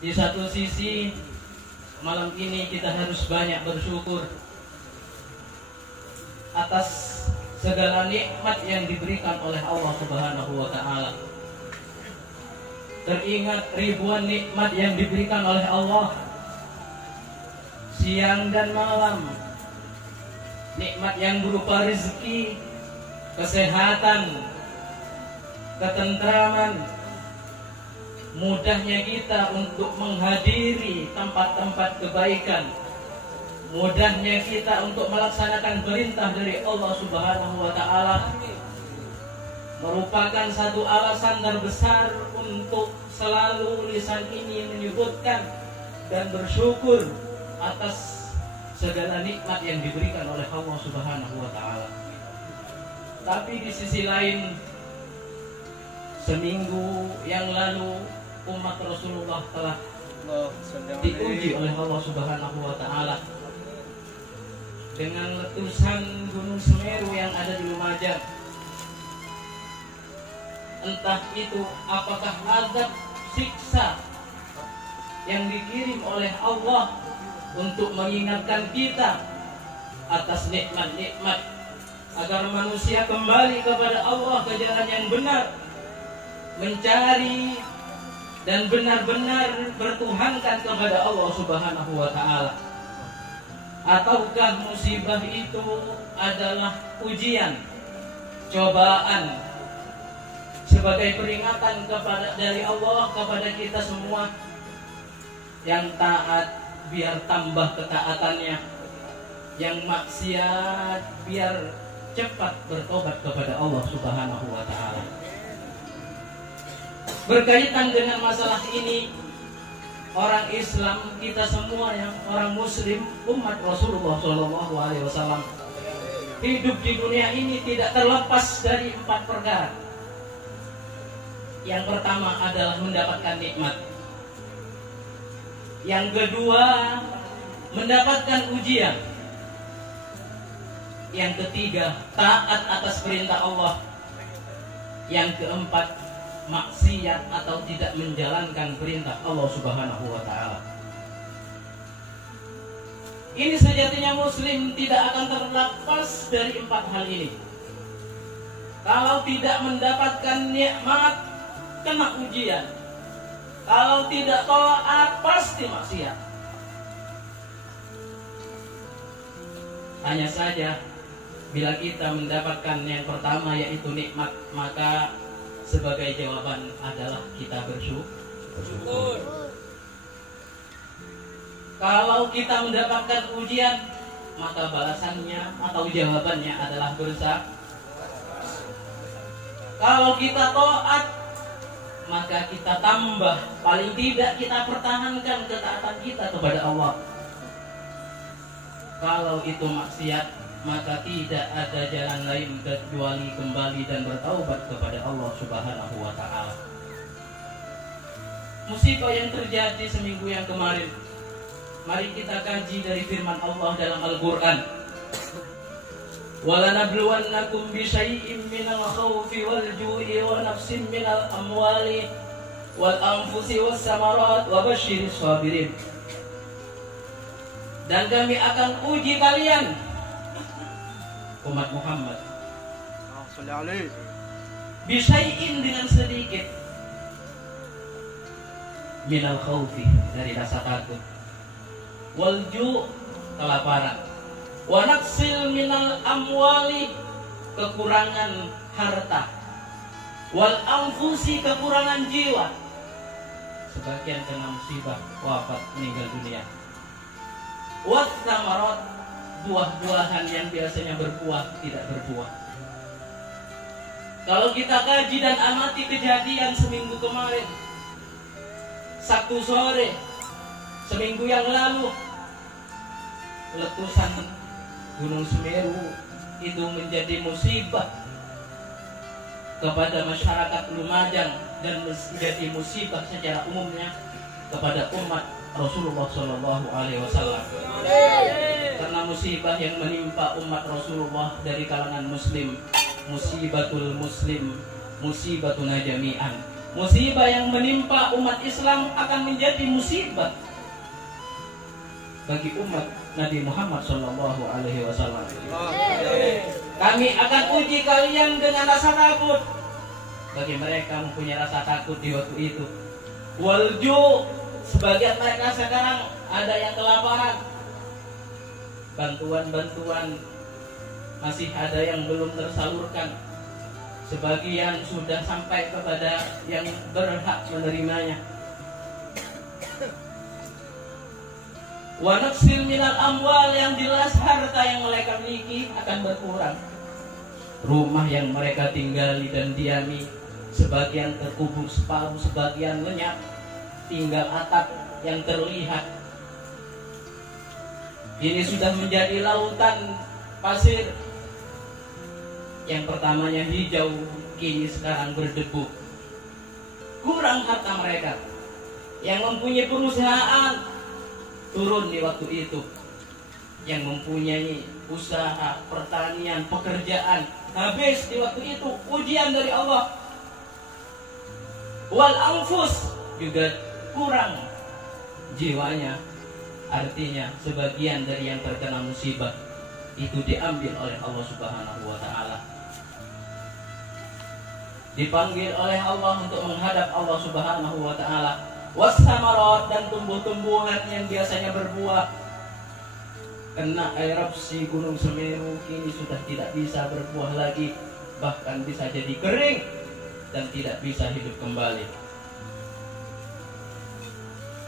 Di satu sisi, malam ini kita harus banyak bersyukur atas segala nikmat yang diberikan oleh Allah Subhanahu wa Ta'ala. Teringat ribuan nikmat yang diberikan oleh Allah siang dan malam. Nikmat yang berupa rezeki, kesehatan, ketentraman, mudahnya kita untuk menghadiri tempat-tempat kebaikan, mudahnya kita untuk melaksanakan perintah dari Allah Subhanahu wa Ta'ala, merupakan satu alasan terbesar untuk selalu lisan ini menyebutkan dan bersyukur atas segala nikmat yang diberikan oleh Allah Subhanahu wa Ta'ala. Tapi di sisi lain, seminggu yang lalu umat Rasulullah telah diuji oleh Allah Subhanahu wa Ta'ala dengan letusan Gunung Semeru yang ada di Lumajang. Entah itu apakah azab siksa yang dikirim oleh Allah untuk mengingatkan kita atas nikmat-nikmat agar manusia kembali kepada Allah ke jalan yang benar, mencari dan benar-benar bertuhankan kepada Allah Subhanahu wa Ta'ala. Ataukah musibah itu adalah ujian, cobaan sebagai peringatan dari Allah kepada kita semua yang taat biar tambah ketaatannya, yang maksiat biar cepat bertobat kepada Allah Subhanahu wa Ta'ala. Berkaitan dengan masalah ini, orang Islam, kita semua yang orang Muslim, umat Rasulullah SAW, hidup di dunia ini tidak terlepas dari 4 perkara. Yang pertama adalah mendapatkan nikmat. Yang kedua, mendapatkan ujian. Yang ketiga, taat atas perintah Allah. Yang keempat, maksiat atau tidak menjalankan perintah Allah Subhanahu wa Ta'ala. Ini sejatinya Muslim tidak akan terlepas dari 4 hal ini. Kalau tidak mendapatkan nikmat, kena ujian. Kalau tidak taat, pasti maksiat. Hanya saja, bila kita mendapatkan yang pertama yaitu nikmat, maka sebagai jawaban adalah kita bersyukur. Kalau kita mendapatkan ujian, maka balasannya atau jawabannya adalah bersabar. Kalau kita taat, maka kita tambah, paling tidak kita pertahankan ketaatan kita kepada Allah. Kalau itu maksiat, maka tidak ada jalan lain kecuali kembali dan bertaubat kepada Allah Subhanahu wa Ta'ala. Musibah yang terjadi seminggu yang kemarin, mari kita kaji dari firman Allah dalam Al-Quran. وَلَنَبْلُوَنَّكُمْ بِشَيْءٍ مِّنَ الْخَوْفِ وَالْجُوعِ وَنَقْصٍ مِّنَ الْأَمْوَالِ وَالْأَنفُسِ وَالثَّمَرَاتِ وَبَشِّرِ الصَّابِرِينَ. Dan kami akan uji kalian, umat Muhammad, bisyai'in dengan sedikit, minal khawfi dari rasa takut, wal ju' kelaparan, wa naqsil minal amwali kekurangan harta, wal anfusi kekurangan jiwa. Sebagian kena musibah, wafat, meninggal dunia. Wat thamarat, buah-buahan yang biasanya berbuah tidak berbuah. Kalau kita kaji dan amati kejadian seminggu kemarin, Sabtu sore seminggu yang lalu, letusan Gunung Semeru itu menjadi musibah kepada masyarakat Lumajang dan menjadi musibah secara umumnya kepada umat Rasulullah SAW. Karena musibah yang menimpa umat Rasulullah dari kalangan Muslim, musibatul Muslim, musibatuna jami'an. musibah yang menimpa umat Islam akan menjadi musibah bagi umat Nabi Muhammad Shallallahu Alaihi Wasallam. Kami akan uji kalian dengan rasa takut. Bagi mereka mempunyai rasa takut di waktu itu. Walju, sebagian mereka sekarang ada yang kelaparan. Bantuan-bantuan masih ada yang belum tersalurkan. Sebagian sudah sampai kepada yang berhak menerimanya. Wa naqsil minal amwal, yang jelas harta yang mereka miliki akan berkurang. Rumah yang mereka tinggali dan diami sebagian terkubur separuh, sebagian lenyap, tinggal atap yang terlihat. Ini sudah menjadi lautan pasir. Yang pertamanya hijau, kini sekarang berdebu. Kurang harta mereka. Yang mempunyai perusahaan turun di waktu itu. Yang mempunyai usaha, pertanian, pekerjaan habis di waktu itu. Ujian dari Allah. Wal anfus, juga kurang jiwanya. Artinya sebagian dari yang terkena musibah itu diambil oleh Allah Subhanahu wa Ta'ala. Dipanggil oleh Allah untuk menghadap Allah Subhanahu wa Ta'ala. Wassamarat, dan tumbuh-tumbuhan yang biasanya berbuah kena erupsi Gunung Semeru kini sudah tidak bisa berbuah lagi, bahkan bisa jadi kering dan tidak bisa hidup kembali.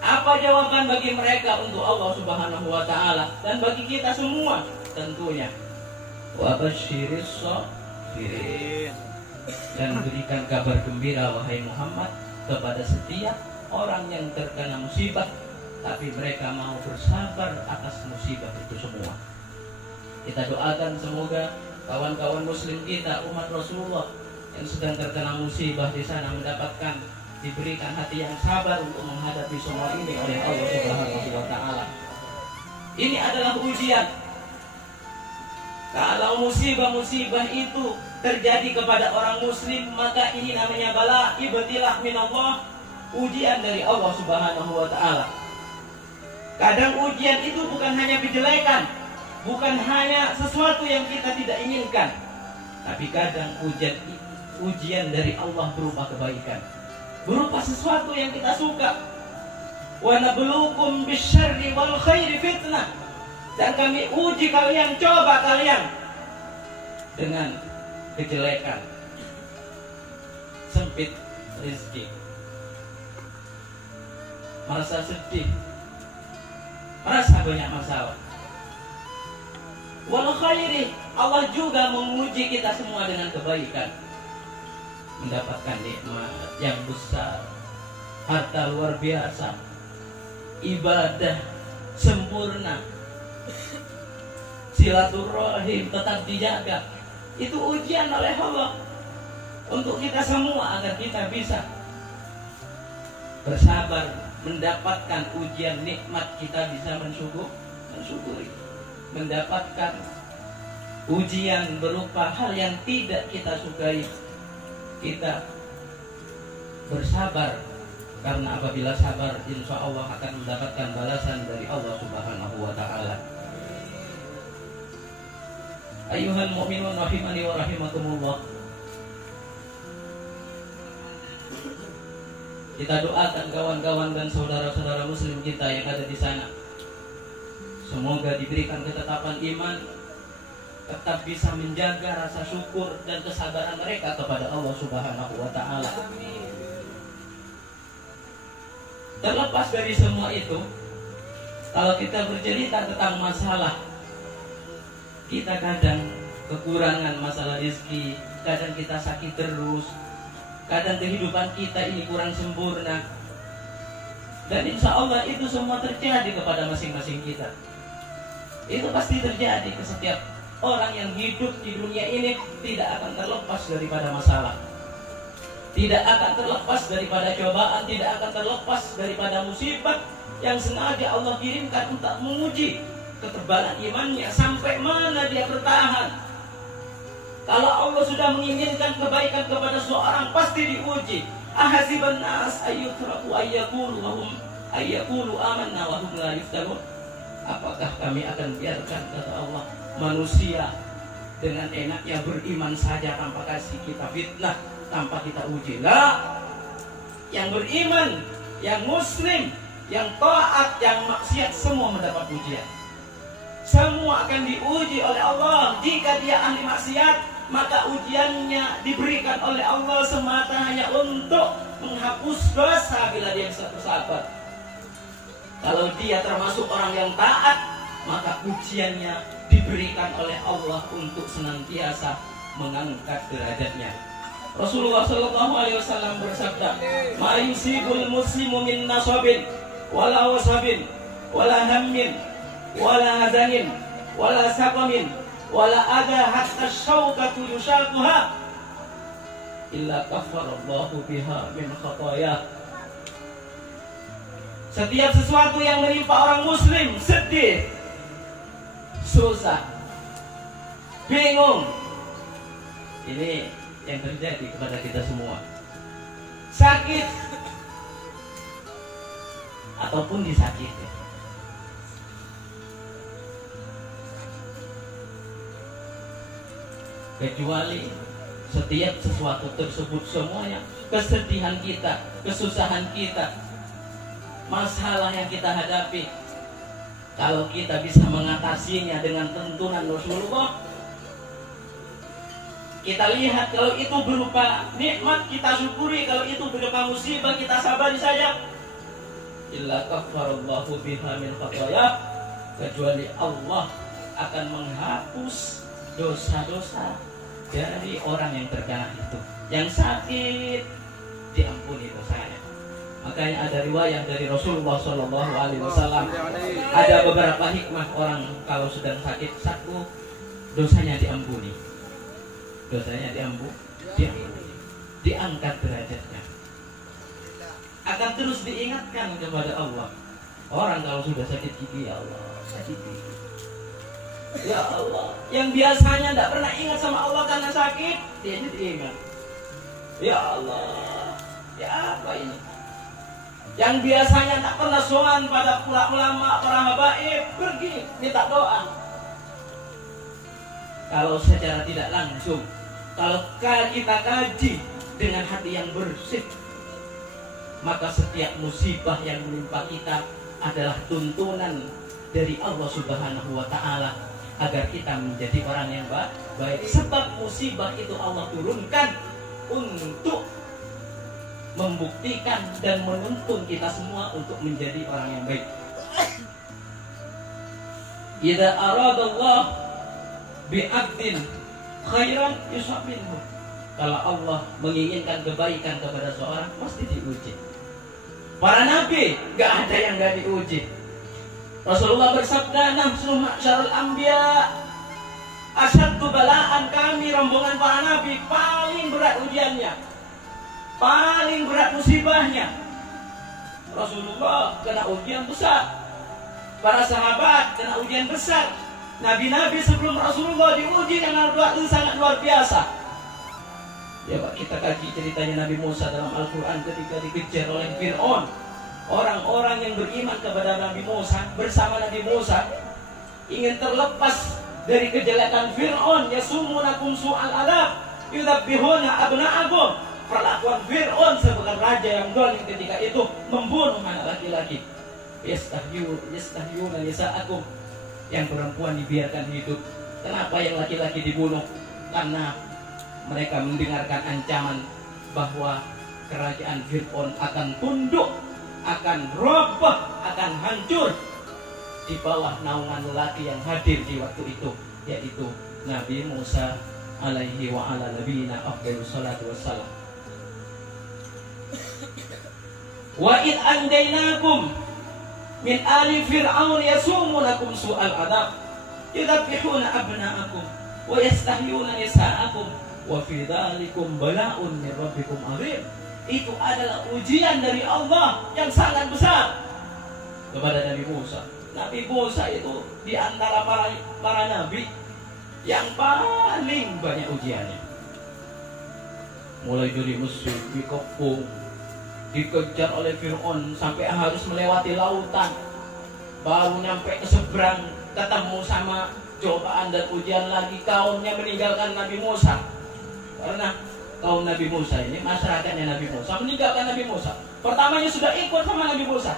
Apa jawaban bagi mereka untuk Allah Subhanahu wa Ta'ala dan bagi kita semua? Tentunya wa basyiris sabirin, dan berikan kabar gembira wahai Muhammad kepada setiap orang yang terkena musibah tapi mereka mau bersabar atas musibah itu semua. Kita doakan semoga kawan-kawan muslim kita, umat Rasulullah yang sedang terkena musibah di sana mendapatkan, diberikan hati yang sabar untuk menghadapi semua ini oleh Allah Subhanahu wa Ta'ala. Ini adalah ujian. Kalau musibah-musibah itu terjadi kepada orang muslim, maka ini namanya bala, ibtilah minallah, ujian dari Allah Subhanahu wa Ta'ala. Kadang ujian itu bukan hanya kejelekan, bukan hanya sesuatu yang kita tidak inginkan, tapi kadang ujian dari Allah berupa kebaikan, berupa sesuatu yang kita suka. Wa nabluukum bisyarri wal khairi fitnah, dan kami uji kalian, coba kalian dengan kejelekan, sempit rezeki, merasa sedih, merasa banyak masalah. Wal khairi, Allah juga menguji kita semua dengan kebaikan, mendapatkan nikmat yang besar, harta luar biasa, ibadah sempurna, silaturahim tetap dijaga. Itu ujian oleh Allah untuk kita semua agar kita bisa bersabar, mendapatkan ujian nikmat, kita bisa mensyukuri, mendapatkan ujian berupa hal yang tidak kita sukai, kita bersabar, karena apabila sabar insya Allah akan mendapatkan balasan dari Allah Subhanahu wa Ta'ala. Ayuhal mu'minun rahimani wa rahimakumullah, kita doakan kawan-kawan dan saudara-saudara muslim kita yang ada di sana, semoga diberikan ketetapan iman, tetap bisa menjaga rasa syukur dan kesabaran mereka kepada Allah Subhanahu wa Ta'ala. Terlepas dari semua itu, kalau kita bercerita tentang masalah, kita kadang kekurangan masalah rezeki, kadang kita sakit terus, kadang kehidupan kita ini kurang sempurna, dan insya Allah itu semua terjadi kepada masing-masing kita. Itu pasti terjadi ke setiap orang yang hidup di dunia ini, tidak akan terlepas daripada masalah, tidak akan terlepas daripada cobaan, tidak akan terlepas daripada musibah yang sengaja Allah kirimkan untuk menguji ketebalan imannya, sampai mana dia bertahan. Kalau Allah sudah menginginkan kebaikan kepada seorang, pasti diuji. Ahasiban nas ayyutraku ayyaqulu amanna wa hum la yuftanun. Apakah kami akan biarkan, kata Allah, manusia dengan enaknya beriman saja tanpa kasih kita fitnah, tanpa kita uji? Lah, yang beriman, yang muslim, yang taat, yang maksiat, semua mendapat ujian. Semua akan diuji oleh Allah. Jika dia ahli maksiat, maka ujiannya diberikan oleh Allah semata hanya untuk menghapus dosa bila dia bisa bersabar. Kalau dia termasuk orang yang taat, maka ujiannya diberikan oleh Allah untuk senantiasa mengangkat derajatnya. Rasulullah Shallallahu Alaihi Wasallam bersabda, "Ma yusibul muslimu min nasabin, wala wasabin, wala hammin, wala hazanin, wala saqamin, wala ada hatta syaukatu yushakuha, illa kafarallahu biha min khatayah." Setiap sesuatu yang menimpa orang muslim, sedih, susah, bingung, ini yang terjadi kepada kita semua. Sakit ataupun disakiti. Kecuali setiap sesuatu tersebut semuanya, kesedihan kita, kesusahan kita, masalah yang kita hadapi, kalau kita bisa mengatasinya dengan tuntunan Rasulullah, kita lihat kalau itu berupa nikmat kita syukuri, kalau itu berupa musibah kita sabari saja. Illa kafarallahu biha min khatayah, kecuali Allah akan menghapus dosa-dosa dari orang yang terkena itu. Yang sakit diampuni dosanya. Makanya ada riwayat dari Rasulullah Shallallahu Alaihi Wasallam, ada beberapa hikmah orang kalau sedang sakit, satu, dosanya diampuni, diangkat derajatnya, akan terus diingatkan kepada Allah. Orang kalau sudah sakit gigi, ya Allah, sakit gigi, ya Allah, yang biasanya tidak pernah ingat sama Allah karena sakit, dia jadi ingat, ya Allah, ya apa ini? Yang biasanya tak pernah sowan pada ulama, para habaib, pergi minta doa. Kalau secara tidak langsung, kalau kita kaji dengan hati yang bersih, maka setiap musibah yang menimpa kita adalah tuntunan dari Allah Subhanahu wa Ta'ala agar kita menjadi orang yang baik. Sebab musibah itu Allah turunkan untuk membuktikan dan menuntun kita semua untuk menjadi orang yang baik. Idza aradallah bi'abdin khairan yusabinhu. Kalau Allah menginginkan kebaikan kepada seorang, pasti diuji. Para nabi gak ada yang gak diuji. Rasulullah bersabda, "Nahnu ma'syarul anbiya asyaddu bala'an." Kami rombongan para nabi paling berat ujiannya, paling berat musibahnya. Rasulullah kena ujian besar, para sahabat kena ujian besar, nabi-nabi sebelum Rasulullah diuji dengan sangat luar biasa. Ya Pak, kita kaji ceritanya Nabi Musa dalam Al-Quran ketika dikejar oleh Fir'aun. Orang-orang yang beriman kepada Nabi Musa bersama Nabi Musa ingin terlepas dari kejelekan Fir'aun. Yasumunakum su'al adab yudabbihuna abna'akum. Perlakuan Fir'aun sebagai raja yang zalim ketika itu membunuh anak laki-laki. Yastahyuna nisa'akum, yang perempuan dibiarkan hidup. Kenapa yang laki-laki dibunuh? Karena mereka mendengarkan ancaman bahwa kerajaan Fir'aun akan tunduk, akan roboh, akan hancur di bawah naungan lelaki yang hadir di waktu itu, yaitu Nabi Musa alaihi wa ala nabiyina afdhalus salatu wassalam. Wa id andainakum min ali fir'aun yasumunakum su'al adab yudabbihuna abna'akum wa yastahyuna nisa'akum wa fi dzalikum bala'un min rabbikum 'adzim. Itu adalah ujian dari Allah yang sangat besar kepada Nabi Musa. Nabi Musa itu di antara para nabi yang paling banyak ujiannya. Mulai dari musuh, dikepung, dikejar oleh Fir'aun sampai harus melewati lautan, baru nyampe ke seberang ketemu sama cobaan dan ujian lagi. Kaumnya meninggalkan Nabi Musa, karena kaum Nabi Musa ini masyarakatnya Nabi Musa meninggalkan Nabi Musa. Pertamanya sudah ikut sama Nabi Musa.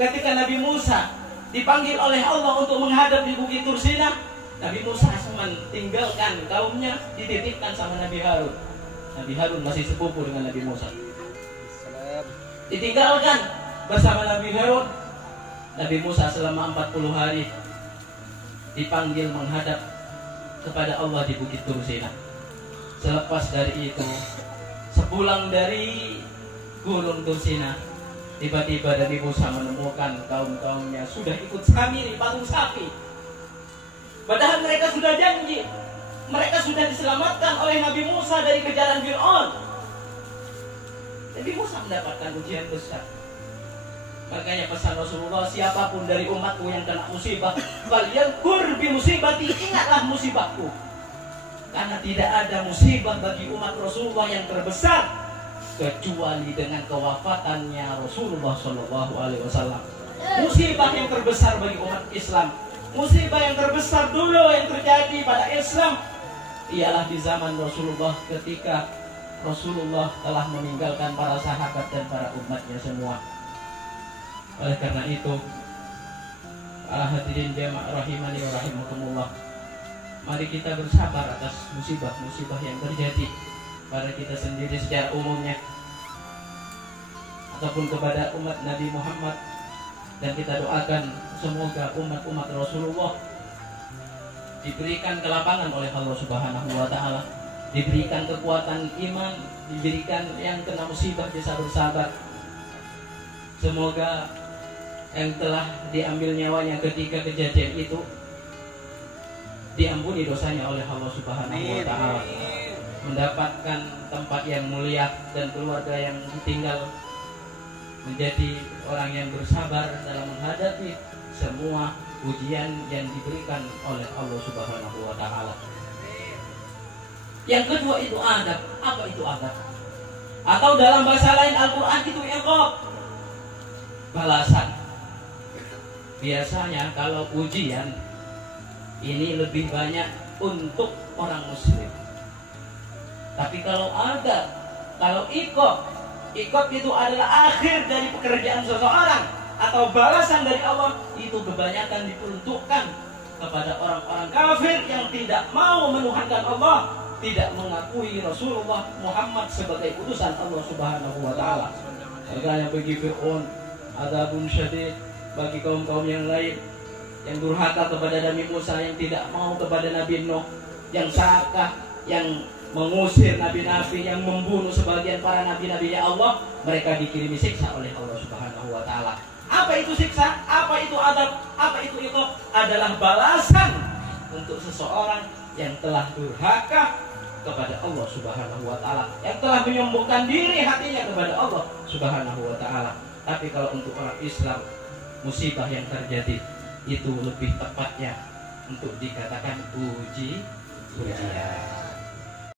Ketika Nabi Musa dipanggil oleh Allah untuk menghadap di Bukit Tursina, Nabi Musa meninggalkan kaumnya, dititipkan sama Nabi Harun. Nabi Harun masih sepupu dengan Nabi Musa, ditinggalkan bersama Nabi Harun. Nabi Musa selama 40 hari dipanggil menghadap kepada Allah di Bukit Tursina. Selepas dari itu, sepulang dari Gunung Tursina, tiba-tiba Nabi Musa menemukan kaum-kaumnya sudah ikut Samiri, patung sapi. Padahal mereka sudah janji, mereka sudah diselamatkan oleh Nabi Musa dari kejaran Fir'aun. Nabi Musa mendapatkan ujian besar. Makanya pesan Rasulullah, siapapun dari umatku yang kena musibah, falyadhkur bi musibati, ingatlah musibahku. Karena tidak ada musibah bagi umat Rasulullah yang terbesar kecuali dengan kewafatannya Rasulullah Shallallahu Alaihi Wasallam. Musibah yang terbesar bagi umat Islam, musibah yang terbesar dulu yang terjadi pada Islam ialah di zaman Rasulullah, ketika Rasulullah telah meninggalkan para sahabat dan para umatnya semua. Oleh karena itu, para hadirin jamaah rahimani wa rahimakumullah, mari kita bersabar atas musibah-musibah yang terjadi pada kita sendiri secara umumnya ataupun kepada umat Nabi Muhammad, dan kita doakan semoga umat-umat Rasulullah diberikan kelapangan oleh Allah Subhanahu wa taala, diberikan kekuatan iman, diberikan yang kena musibah bisa bersabar. Semoga yang telah diambil nyawanya ketika kejadian itu diampuni dosanya oleh Allah Subhanahu wa taala, mendapatkan tempat yang mulia dan keluarga yang tinggal menjadi orang yang bersabar dalam menghadapi semua ujian yang diberikan oleh Allah Subhanahu wa taala. Yang kedua itu adab. Apa itu adab? Atau dalam bahasa lain Al-Qur'an itu iqab, balasan. Biasanya kalau ujian ini lebih banyak untuk orang muslim. Tapi kalau adab, kalau iqab itu adalah akhir dari pekerjaan seseorang atau balasan dari Allah, itu kebanyakan diperuntukkan kepada orang-orang kafir yang tidak mau menuhankan Allah, tidak mengakui Rasulullah Muhammad sebagai utusan Allah Subhanahu wa taala. Makanya bagi Fir'aun adzabun syadid, bagi kaum-kaum yang lain yang durhaka kepada Nabi Musa, yang tidak mau kepada Nabi Nuh, yang serakah, yang mengusir nabi-nabi, yang membunuh sebagian para nabi-nabinya Allah, mereka dikirimi siksa oleh Allah Subhanahu wa taala. Apa itu siksa? Apa itu adab? Apa itu iqab? Adalah balasan untuk seseorang yang telah durhaka kepada Allah Subhanahu wa taala, yang telah menyombongkan diri hatinya kepada Allah Subhanahu wa taala. Tapi kalau untuk orang Islam, musibah yang terjadi itu lebih tepatnya untuk dikatakan ujian.